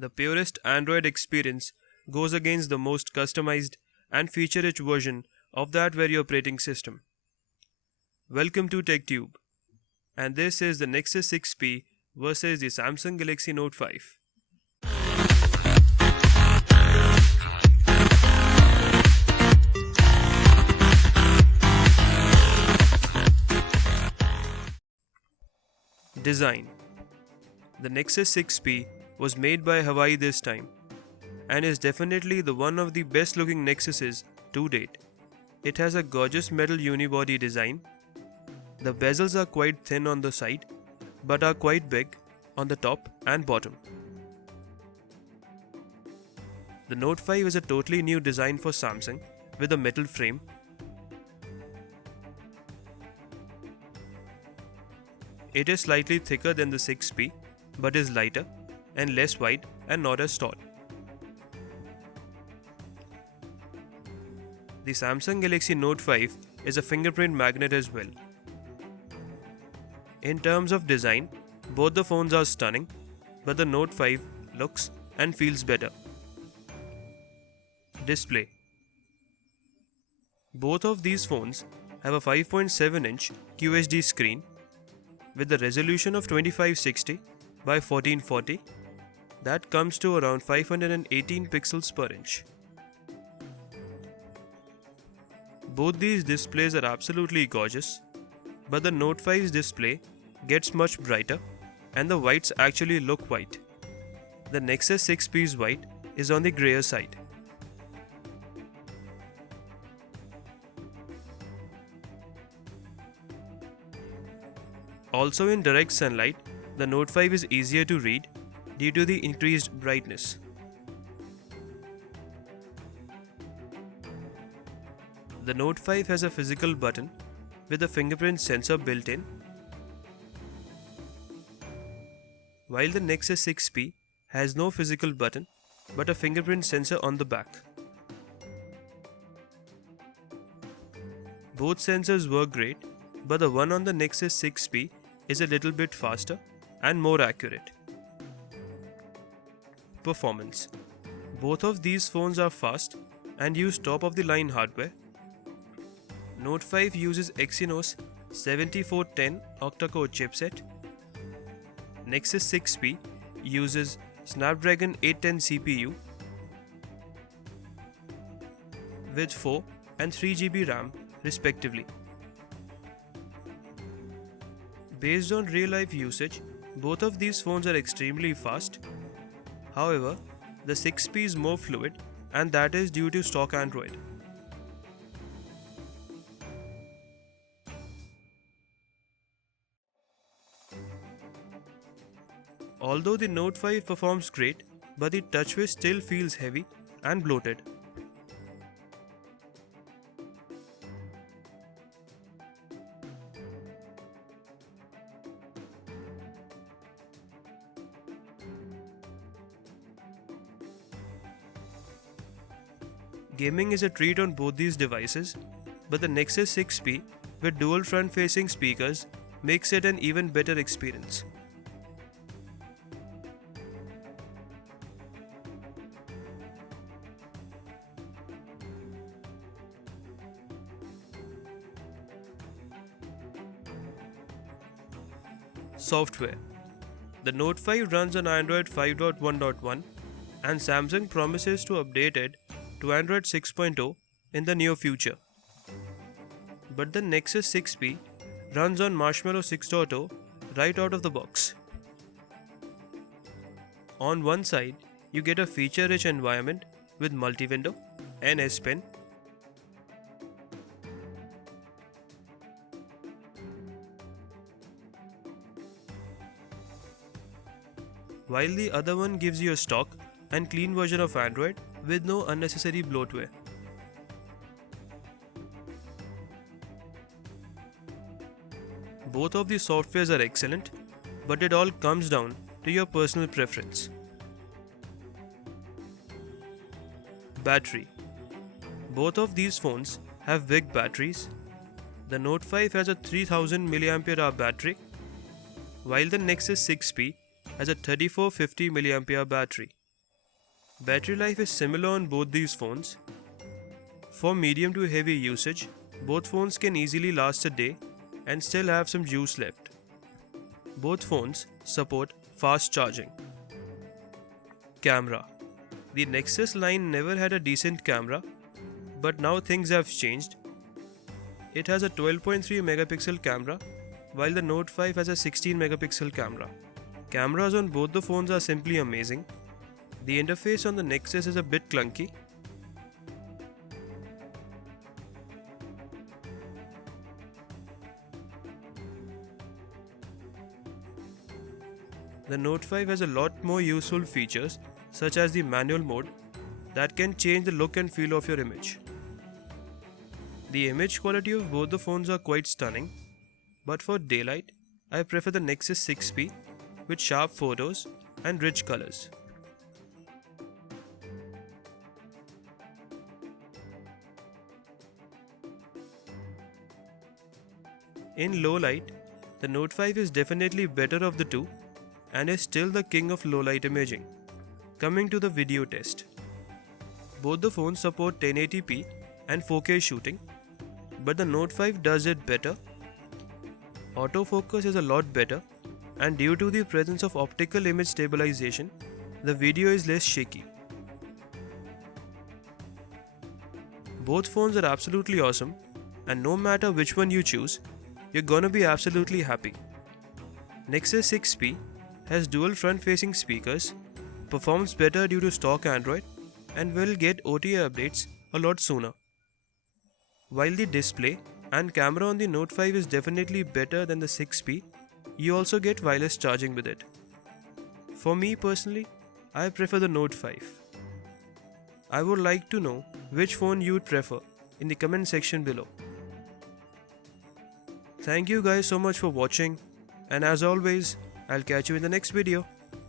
The purest Android experience goes against the most customized and feature-rich version of that very operating system. Welcome to TechTube, and this is the Nexus 6P versus the Samsung Galaxy Note 5. Design. The Nexus 6P was made by Hawaii this time and is definitely the one of the best looking Nexuses to date. It has a gorgeous metal unibody design. The bezels are quite thin on the side but are quite big on the top and bottom. The Note 5 is a totally new design for Samsung with a metal frame. It is slightly thicker than the 6P but is lighter and less wide and not as tall. The Samsung Galaxy Note 5 is a fingerprint magnet as well. In terms of design, both the phones are stunning, but the Note 5 looks and feels better. Display. Both of these phones have a 5.7-inch QHD screen with the resolution of 2560 by 1440. That comes to around 518 pixels per inch. Both these displays are absolutely gorgeous, but the Note 5's display gets much brighter and the whites actually look white. The Nexus 6P's white is on the grayer side. Also in direct sunlight, the Note 5 is easier to read due to the increased brightness. The Note 5 has a physical button with a fingerprint sensor built in, while the Nexus 6P has no physical button but a fingerprint sensor on the back. Both sensors work great, but the one on the Nexus 6P is a little bit faster and more accurate. Performance. Both of these phones are fast and use top-of-the-line hardware. Note 5 uses Exynos 7410 octa-core chipset. Nexus 6P uses Snapdragon 810 CPU with 4 and 3 GB RAM respectively. Based on real-life usage, both of these phones are extremely fast. However, the 6P is more fluid, and that is due to stock Android. Although the Note 5 performs great, but the TouchWiz still feels heavy and bloated. Gaming is a treat on both these devices, but the Nexus 6P with dual front-facing speakers makes it an even better experience. Software. The Note 5 runs on Android 5.1.1 and Samsung promises to update it to Android 6.0 in the near future. But the Nexus 6P runs on Marshmallow 6.0 right out of the box. On one side, you get a feature-rich environment with multi-window and S Pen. While the other one gives you a stock and clean version of Android with no unnecessary bloatware. Both of the softwares are excellent, but it all comes down to your personal preference. Battery. Both of these phones have big batteries. The Note 5 has a 3000 mAh battery, while the Nexus 6P has a 3450 mAh battery. Battery life is similar on both these phones. For medium to heavy usage, both phones can easily last a day and still have some juice left. Both phones support fast charging. Camera. The Nexus line never had a decent camera, but now things have changed. It has a 12.3 megapixel camera, while the Note 5 has a 16 megapixel camera. Cameras on both the phones are simply amazing. The interface on the Nexus is a bit clunky. The Note 5 has a lot more useful features, such as the manual mode that can change the look and feel of your image. The image quality of both the phones are quite stunning, but for daylight, I prefer the Nexus 6P with sharp photos and rich colors. In low light, the Note 5 is definitely better of the two and is still the king of low light imaging. Coming to the video test. Both the phones support 1080p and 4K shooting, but the Note 5 does it better. Autofocus is a lot better, and due to the presence of optical image stabilization, the video is less shaky. Both phones are absolutely awesome, and no matter which one you choose, you're gonna be absolutely happy. Nexus 6P has dual front-facing speakers, performs better due to stock Android, and will get OTA updates a lot sooner. While the display and camera on the Note 5 is definitely better than the 6P, you also get wireless charging with it. For me personally, I prefer the Note 5. I would like to know which phone you would prefer in the comment section below. Thank you guys so much for watching, and as always, I'll catch you in the next video.